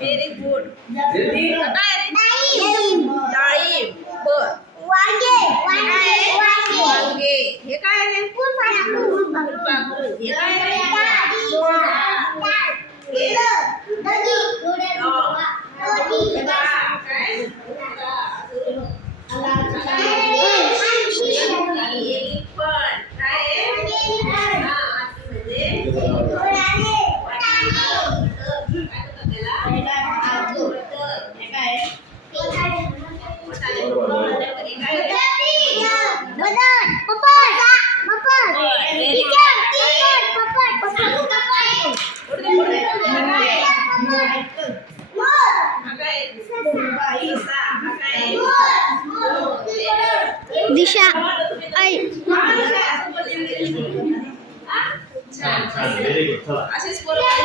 Very good. डाळिंब. बर. वांगे. हे काय रे? फुलपाखरू. हे काय रे? दिशा आई छान छान. Very good. चला.